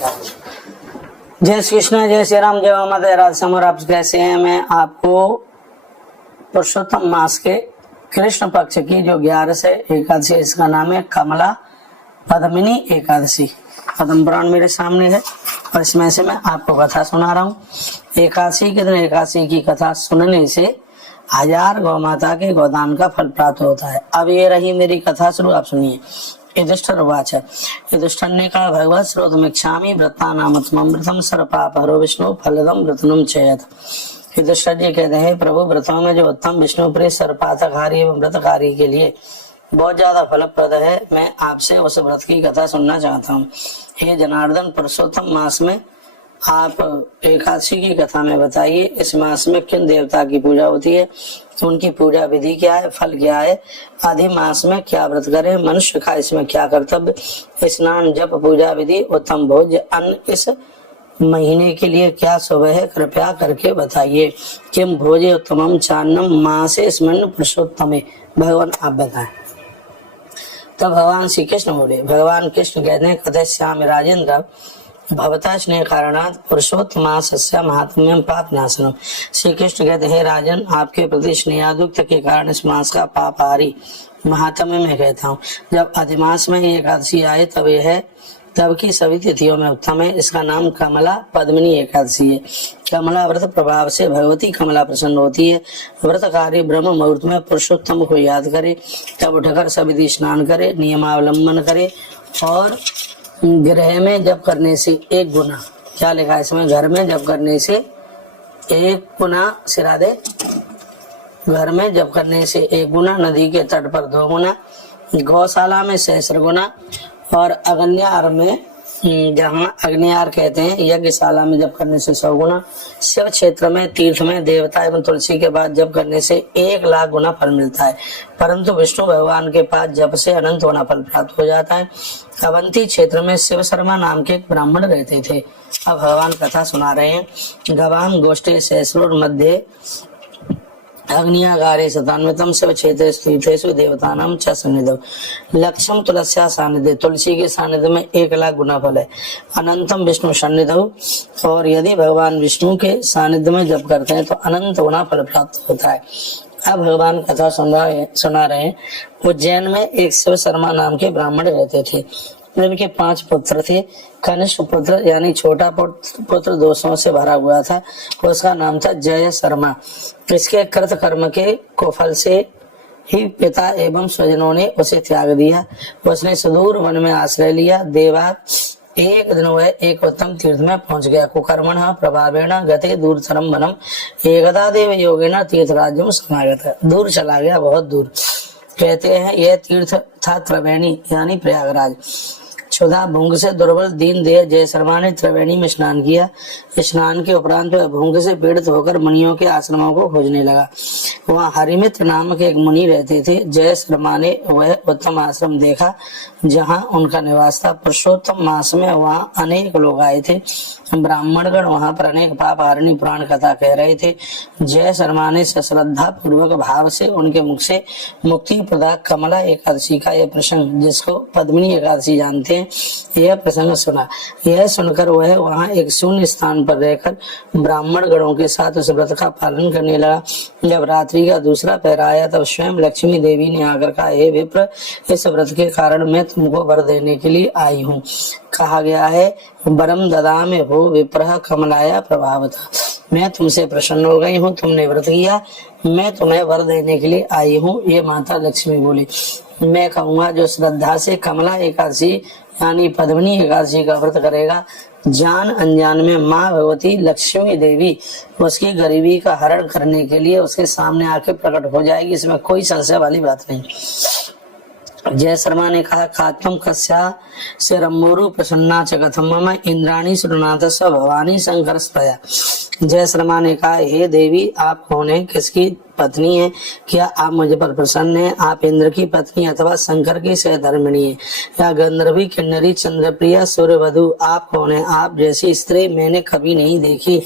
जय श्री कृष्ण, जय श्री राम, जय माता राधे समर। आप कैसे हैं? मैं आपको पुरुषोत्तम मास के कृष्ण पक्ष की जो 11 एकादशी, इसका नाम है कमला पद्मिनी एकादशी। पद्म पुराण मेरे सामने है और इसमें से मैं आपको कथा सुना रहा हूँ। एकादशी के दिन एकादशी की कथा सुनने से 1000 गौ माता के गोदान का फल प्राप्त होता है। अब ये रही मेरी कथा शुरू, आप सुनिए। युधिष्ठिर उवाच। युधिष्ठिर ने कहा, भगवत श्रोतमिच्छामि व्रतानामतमृतम सर्वपाप हरो विष्णु फलदम व्रतनुम चयत। युधिष्ठिर जी कहते हैं, प्रभु व्रतों में जो उत्तम विष्णु प्रिय सर्वपातकहारी एवं व्रतकारी के लिए बहुत ज्यादा फलप्रद है, मैं आपसे उस व्रत की कथा सुनना चाहता हूँ। हे जनार्दन, पुरुषोत्तम मास में आप एकादशी की कथा में बताइए, इस मास में किन देवता की पूजा होती है, उनकी पूजा विधि क्या है, फल क्या है, आदि मास में क्या व्रत करें, मनुष्य का इसमें क्या कर्तव्य, स्नान जप पूजा विधि, उत्तम भोज्य अन्न इस महीने के लिए क्या शुभ है, कृपया करके बताइए। किम भोजे उत्तमम चान्नम मासे स्मरण पुरुषोत्तमे। भगवान आप बताएं। तब भगवान श्री कृष्ण बोले, भगवान कृष्ण कहते हैं, कथयस्यामि राजेंद्र भवता स्नेह कारणात् पुरुषोत्तमास्य महात्म्यम पाप नाशनम। श्री कृष्ण कहते हैं, राजन आपके प्रति स्नेहादुक्त के कारण इस मास का पापहारी महात्म्य मैं कहता हूँ। जब अधिमास में एकादशी आए तब यह तब की सभी तिथियों में उत्तम है। इसका नाम कमला पद्मिनी एकादशी है। कमला व्रत प्रभाव से भगवती कमला प्रसन्न होती है। व्रतकारी ब्रह्म मुहूर्त में पुरुषोत्तम को याद करे, तब उठकर सविधि स्नान करे, नियमावलंबन करे और ग्रह में जप करने से 1 गुना, क्या लिखा है इसमें, घर में जप करने से 1 गुना, सिरा दे, घर में जप करने से 1 गुना, नदी के तट पर 2 गुना, गौशाला में 100 गुना और अग्न्यार में, जहाँ अग्न्यार कहते हैं, यज्ञशाला में जप करने से 100 गुना, शिव क्षेत्र में, तीर्थ में, देवता एवं तुलसी के बाद जप करने से 1 लाख गुना फल मिलता है। परंतु विष्णु भगवान के पास जप से अनंत गुना फल प्राप्त हो जाता है। अवंती क्षेत्र में शिव शर्मा नाम के एक ब्राह्मण रहते थे। अब भगवान कथा सुना रहे हैं। गवाम गोष्ठे सहस्रोर मध्य अग्नियागारे शतान्वितम शिव क्षेत्र तीर्थेषु देवतानां च सन्निधौ लक्ष्यम तुलस्या सानिध्य। तुलसी के सानिध्य में 1 लाख गुना फल है। अनंतम विष्णु सन्निधौ, और यदि भगवान विष्णु के सानिध्य में जप करते हैं तो अनंत गुना फल प्राप्त होता है। अब भगवान कथा सुना रहे हैं। उज्जैन में एक शिव शर्मा नाम के ब्राह्मण रहते थे। उनके 5 पुत्र थे। कनिष्ठ पुत्र यानी छोटा पुत्र दोषों से भरा हुआ था, उसका नाम था जय शर्मा। इसके कृत कर्म के कुफल से ही पिता एवं स्वजनों ने उसे त्याग दिया। उसने सुदूर वन में आश्रय लिया। देवा एक दिन वह एक उत्तम तीर्थ में पहुंच गया। कुकर्मण प्रभावेण गते दूरतरम वनम एकदा देव योगेन तीर्थराज्यम समागत। दूर चला गया, बहुत दूर। कहते हैं यह तीर्थ था त्रिवेणी यानी प्रयागराज। क्षुधा भूख से दुर्बल दीन देह जय शर्मा ने त्रिवेणी में स्नान किया। स्नान के उपरांत वह भूख से पीड़ित होकर मुनियों के आश्रमों को खोजने लगा। वहाँ हरिमित्र नामक एक मुनि रहते थे। जय शर्मा ने वह उत्तम आश्रम देखा जहाँ उनका निवास था। पुरुषोत्तम मास में वहाँ अनेक लोग आए थे। ब्राह्मणगण वहाँ पर अनेक पाप हारिणी पुराण कथा कह रहे थे। जय शर्मा ने श्रद्धा पूर्वक भाव से उनके मुख से मुक्ति प्रदा कमला एकादशी का यह प्रसंग, जिसको पद्मिनी एकादशी जानते हैं, यह प्रसंग सुना। यह सुनकर वह वहाँ एक शून्य स्थान पर रहकर ब्राह्मण गणों के साथ उस व्रत का पालन करने लगा। जब रात्रि का दूसरा पहर आया तब स्वयं लक्ष्मी देवी ने आकर कहा, हे विप्र, इस व्रत के कारण मैं तुमको वर देने के लिए आई हूँ। कहा गया है, वरम ददामि हो विप्रः कमलाया प्रभावतः। मैं तुमसे प्रसन्न हो गई हूँ, तुमने व्रत किया, मैं तुम्हें वर देने के लिए आई हूँ। ये माता लक्ष्मी बोली। मैं कहूँगा जो श्रद्धा से कमला एकादशी यानी पद्मिनी एकादशी का व्रत करेगा, जान अनजान में माँ भगवती लक्ष्मी देवी उसकी गरीबी का हरण करने के लिए उसके सामने आके प्रकट हो जाएगी। इसमें कोई संशय वाली बात नहीं। जय शर्मा ने कहा, खात्म कस्या से रम्मोरु प्रसन्ना च कथम मम इंद्राणी सुरनाथ स भवानी शंकर स्प्रया। जय शर्मा ने कहा, हे देवी, आप कौन है, किसकी पत्नी है, क्या आप मुझ पर प्रसन्न हैं? आप इंद्र की पत्नी अथवा शंकर की सहधर्मिणी है या गंधर्वी किन्नरी चंद्रप्रिया सूर्यवधु? आप कौन है? आप जैसी स्त्री मैंने कभी नहीं देखी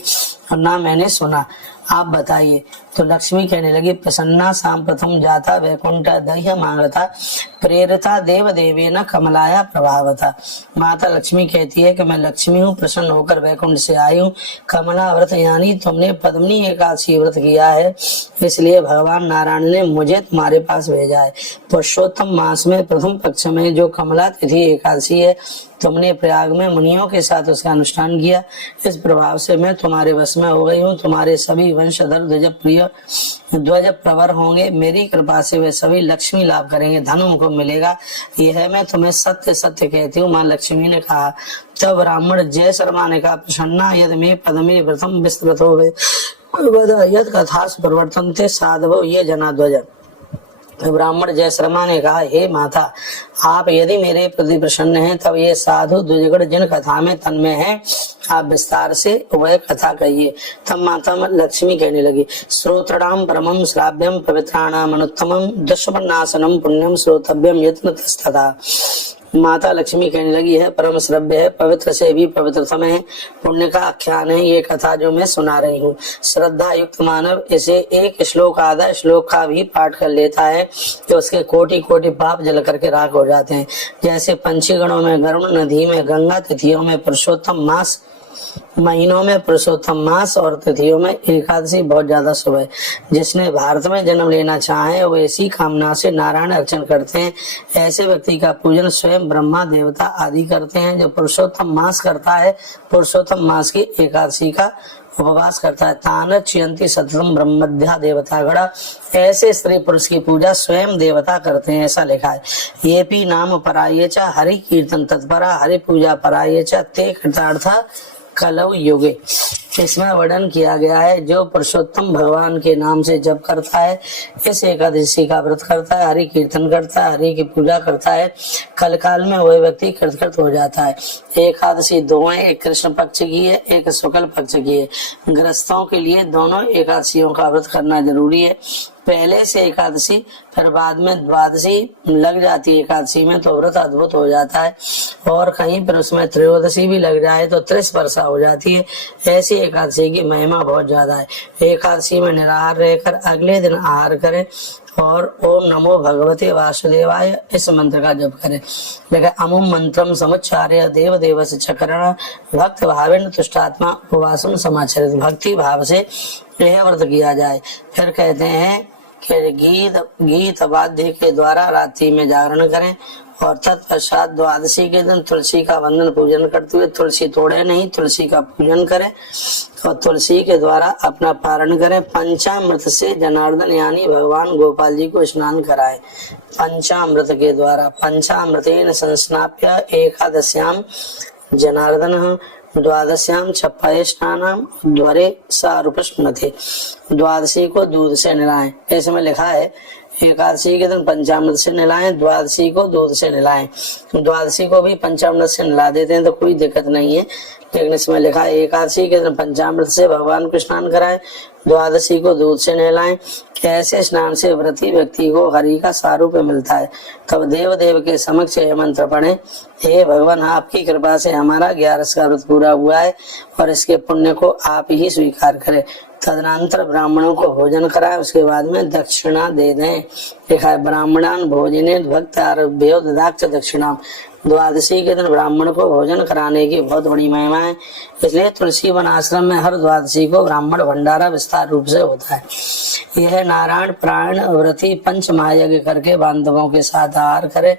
और ना मैंने सुना। आप बताइए। तो लक्ष्मी कहने लगी, प्रसन्ना साम प्रथम जाता वैकुंठ दह्य मांगता प्रेरिता देव देवी न कमलाया प्रभावता। माता लक्ष्मी कहती है कि मैं लक्ष्मी हूँ, प्रसन्न होकर वैकुंठ से आई हूँ। कमला व्रत यानी तुमने पद्मिनी एकादशी व्रत किया है, इसलिए भगवान नारायण ने मुझे तुम्हारे पास भेजा है। पुरुषोत्तम मास में प्रथम पक्ष में जो कमला तिथि एकादशी है, तुमने प्रयाग में मुनियों के साथ उसका अनुष्ठान किया। इस प्रभाव से मैं तुम्हारे वश में हो गई हूँ। तुम्हारे सभी वंशधर ध्वज प्रवर होंगे। मेरी कृपा से वे सभी लक्ष्मी लाभ करेंगे, धन उनको मिलेगा। यह मैं तुम्हें सत्य सत्य कहती हूँ। माँ लक्ष्मी ने कहा। तब ब्राह्मण जय शर्मा ने कहा, प्रसन्ना यद में पद्मे प्रथम विस्तृत हो गए यद कथास प्रवर्तन्ते साधवो ये जनाध्वज। ब्राह्मण जय शर्मा ने कहा, हे माता, आप यदि मेरे प्रति प्रसन्न हैं, तब ये साधु द्विजगण जिन कथा में तन्मय है, आप विस्तार से वह कथा कहिए। तब माता लक्ष्मी कहने लगी, श्रोत्रणाम परमं श्राव्यम पवित्राणाम अनुत्तमं दुष्पन्नाशनम पुण्यम श्रोतव्यम यत्न तस्तथा। माता लक्ष्मी कहने लगी है, परम श्रव्य है, पवित्र से भी पवित्रतम है, पुण्य का आख्यान है ये कथा जो मैं सुना रही हूँ। श्रद्धा युक्त मानव इसे एक श्लोक आधा श्लोक का भी पाठ कर लेता है तो उसके कोटि कोटि पाप जल करके राख हो जाते हैं। जैसे पंचीगणों में गरुड़, नदी में गंगा, तिथियों में पुरुषोत्तम मास, महीनों में पुरुषोत्तम मास और तिथियों में एकादशी बहुत ज्यादा शुभ है। जिसने भारत में जन्म लेना चाहे वो इसी कामना से नारायण अर्चन करते हैं। ऐसे व्यक्ति का पूजन स्वयं ब्रह्मा देवता आदि करते हैं। जो पुरुषोत्तम मास करता है, पुरुषोत्तम मास की एकादशी का उपवास करता है, तान चियंती सततम ब्रह्मध्या देवता गणा। ऐसे स्त्री पुरुष की पूजा स्वयं देवता करते हैं, ऐसा लिखा है। ये भी नाम पराये च हरि कीर्तन तत्परा हरि पूजा पराये च ते कृतार्थ कलौ युगे। इसमें वर्णन किया गया है, जो पुरुषोत्तम भगवान के नाम से जप करता है, इस एकादशी का व्रत करता है, हरि कीर्तन करता है, हरि की पूजा करता है, कल काल में वह व्यक्ति कृतकृत हो जाता है। एकादशी दो है, एक कृष्ण पक्ष की है, एक शुक्ल पक्ष की है। गृहस्थों के लिए दोनों एकादशियों का व्रत करना जरूरी है। पहले से एकादशी फिर बाद में द्वादशी लग जाती है एकादशी में तो व्रत अद्भुत हो जाता है, और कहीं पर उसमें त्रयोदशी भी लग जाए तो त्रिस्पर्शा हो जाती है। ऐसी एकादशी की महिमा बहुत ज्यादा है। एकादशी में निराहार रहकर अगले दिन आहार करें और ओम नमो भगवते वासुदेवाय इस मंत्र का जप करें। लेकिन अमुम मंत्रम समुच्चार्य देव देवस्य चकरण भक्त भावेन तुष्टात्मा उपवासम समाचरित। भक्ति भाव से यह व्रत किया जाए। फिर कहते हैं कि गीत वाद्य के द्वारा रात्रि में जागरण करें और तत्पश्चात द्वादशी के दिन तुलसी का वंदन पूजन करते हुए तुलसी तोड़े नहीं, तुलसी का पूजन करें और तुलसी के द्वारा अपना पारण करें। पंचामृत से जनार्दन यानी भगवान गोपाल जी को स्नान कराएं। पंचामृत के द्वारा पंचामृतेन संस्नाप्य एकादश्याम जनार्दन द्वादश्याम छप्पये स्नानाम द्वारे सारूपस्मृति। द्वादशी को दूध से नहलाएं। ऐसे में लिखा है, एकादशी के दिन पंचामृत से नहलाएं, द्वादशी को दूध से नहलाएं। द्वादशी को भी पंचामृत से नहला देते हैं तो कोई दिक्कत नहीं है, लेकिन इसमें लिखा है एकादशी के दिन पंचामृत से भगवान को स्नान कराएं, द्वादशी को दूध से नहलाएं। ऐसे स्नान से व्रती व्यक्ति को हरि का सारूप्य मिलता है। तब देव देव के समक्ष यह मंत्र पढ़े, हे भगवान, आपकी कृपा से हमारा 11 का व्रत पूरा हुआ है और इसके पुण्य को आप ही स्वीकार करें। तदनंतर ब्राह्मणों को भोजन कराए, उसके बाद में दक्षिणा दे दें। लिखा है, ब्राह्मणान भोजने भक्त आरभ्यो ददाक्ष दक्षिणा। द्वादशी के दिन ब्राह्मण को भोजन कराने की बहुत बड़ी महिमा है, इसलिए तुलसी वन आश्रम में हर द्वादशी को ब्राह्मण भंडारा विस्तार रूप से होता है। यह नारायण प्राण व्रती पंच महायज्ञ करके बांधवों के साथ आहार करे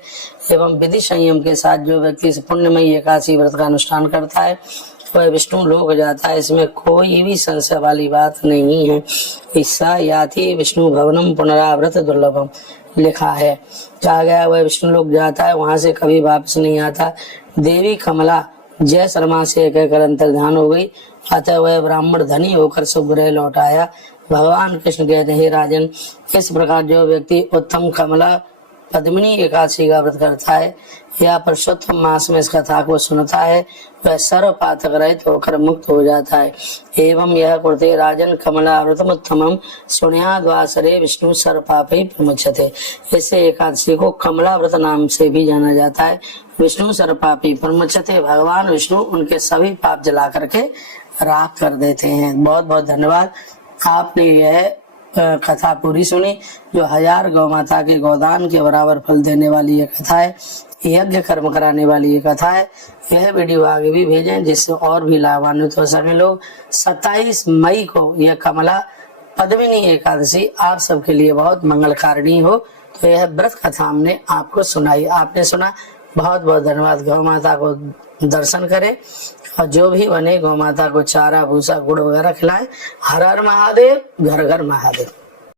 एवं विधि संयम के साथ जो व्यक्ति इस पुण्यमयी एकादशी व्रत का अनुष्ठान करता है वह विष्णु लोक जाता है। इसमें कोई भी संशय वाली बात नहीं है। ईसा याति विष्णु भवनम पुनरावृत दुर्लभम लिखा है। कहा गया वह विष्णु लोक जाता है, वहां से कभी वापस नहीं आता। देवी कमला जय शर्मा से कहकर अंतर्ध्यान हो गई, अतः वह ब्राह्मण धनी होकर सुगृह लौट आया। भगवान कृष्ण कहते हैं, राजन, इस प्रकार जो व्यक्ति उत्तम कमला पद्मिनी एकादशी का व्रत करता है या पुरुषोत्तम मास में इस कथा को सुनता है वह सर्व पातक रहित होकर मुक्त हो जाता है। एवं यह कुर्ते राजन कमला व्रतम उत्तमम सुन्याद्वासरे विष्णु सर्व पापै प्रमुच्यते। इससे एकादशी को कमला व्रत नाम से भी जाना जाता है। विष्णु सर्व पापी प्रमुच्यते, भगवान विष्णु उनके सभी पाप जला करके राख कर देते हैं। बहुत बहुत धन्यवाद। आपने यह कथा पूरी सुनी, जो 1000 गौ माता के गोदान के बराबर फल देने वाली ये कथा है, यज्ञ कर्म कराने वाली ये कथा है। यह वीडियो आगे भी भेजें जिससे और भी लाभान्वित हो सके लोग। 27 मई को यह कमला पद्मिनी एकादशी आप सबके लिए बहुत मंगलकारिणी हो, तो यह व्रत कथा हमने आपको सुनाई। आपने सुना, बहुत बहुत धन्यवाद। गौ माता को दर्शन करें और जो भी बने गौ माता को चारा भूसा गुड़ वगैरह खिलाएं। हर हर महादेव, घर घर महादेव।